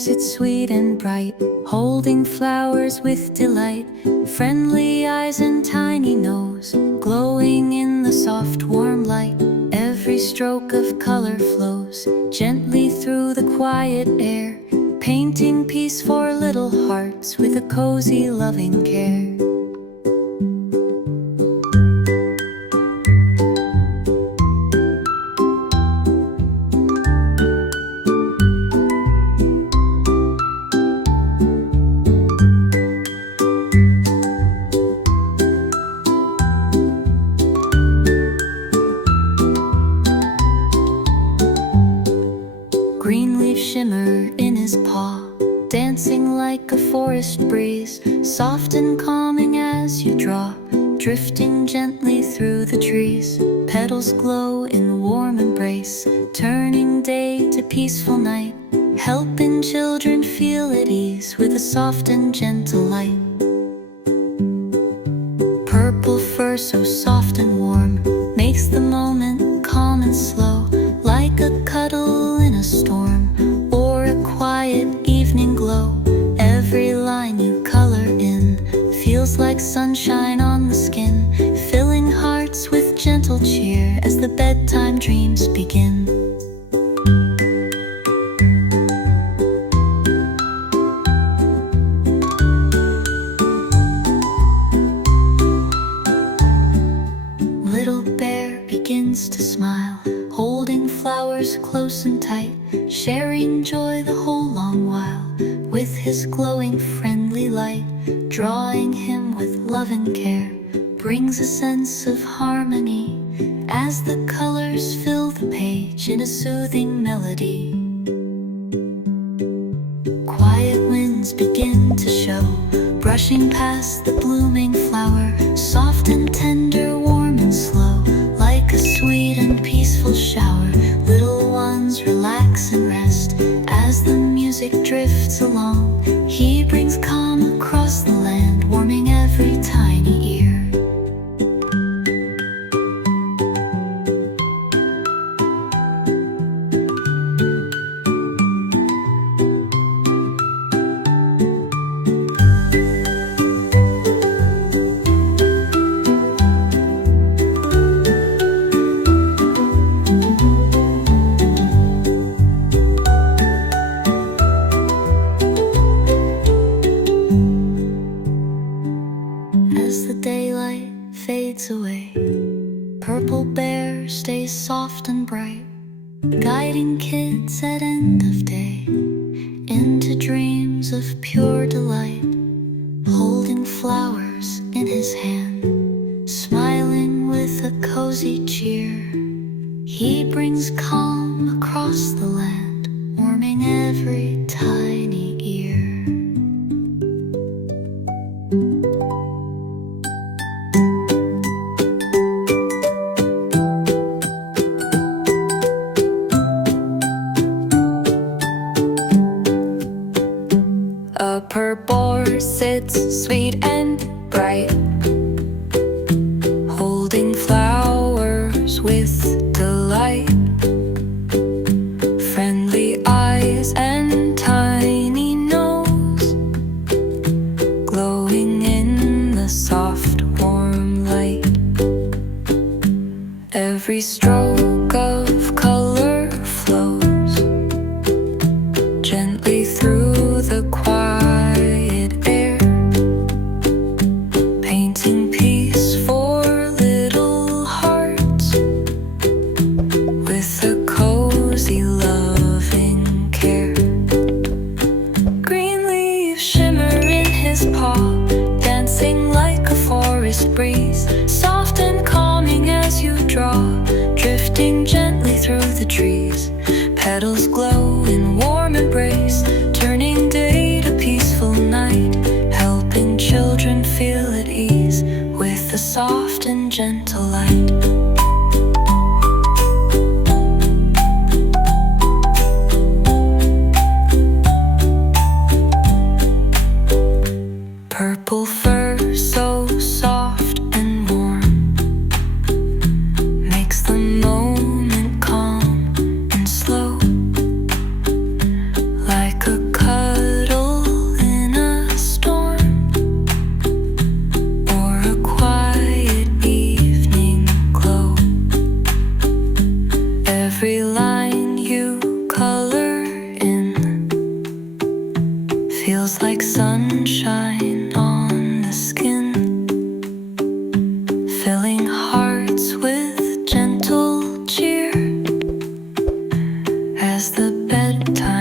sits sweet and bright, holding flowers with delight, friendly eyes and tiny nose, glowing in the soft warm light. Every stroke of color flows gently through the quiet air, painting peace for little hearts with a cozy loving care. Green leaves shimmer in his paw, dancing like a forest breeze, soft and calming as you draw, drifting gently through the trees. Petals glow in warm embrace, turning day to peaceful night, helping children feel at ease with a soft and gentle light. Purple fur so soft and warm makes the moment calm and slow, like a cuddle in a storm or a quiet evening glow. Every line you color in feels like sunshine on the skin, filling hearts with gentle cheer as the bedtime dreams begin. Little bear begins to smile, holding flowers close and tight, sharing joy the whole long while with his glowing friendly light. Drawing him with love and care brings a sense of harmony as the colors fill the page in a soothing melody. Quiet winds begin to show, brushing past the blooming flower, soft and tender, warm and slow, like a sweet and peaceful shower. Little ones relax and rest as the music drifts along. He brings calm across the land, warming every tiny ear. As the daylight fades away, Purple Bear stays soft and bright, guiding kids at end of day into dreams of pure delight. Holding flowers in his hand, smiling with a cozy cheer, he brings calm across the land, warming every tiny ear. A purple sits sweet and bright, holding flowers with delight, friendly eyes and tiny nose, glowing in the soft warm light. Every stroke of color flows gently through the quiet air, painting peace for little hearts with a cozy loving care. Green leaves shimmer in his paw, dancing like a forest breeze, soft and calming as you draw, drifting gently through the trees. Petals glow in warm embrace, turning day to peaceful night, helping children feel at ease with a soft and gentle light. Purple fur so soft and warm makes the moment calm and slow, like a cup feels like sunshine on the skin, filling hearts with gentle cheer as the bedtime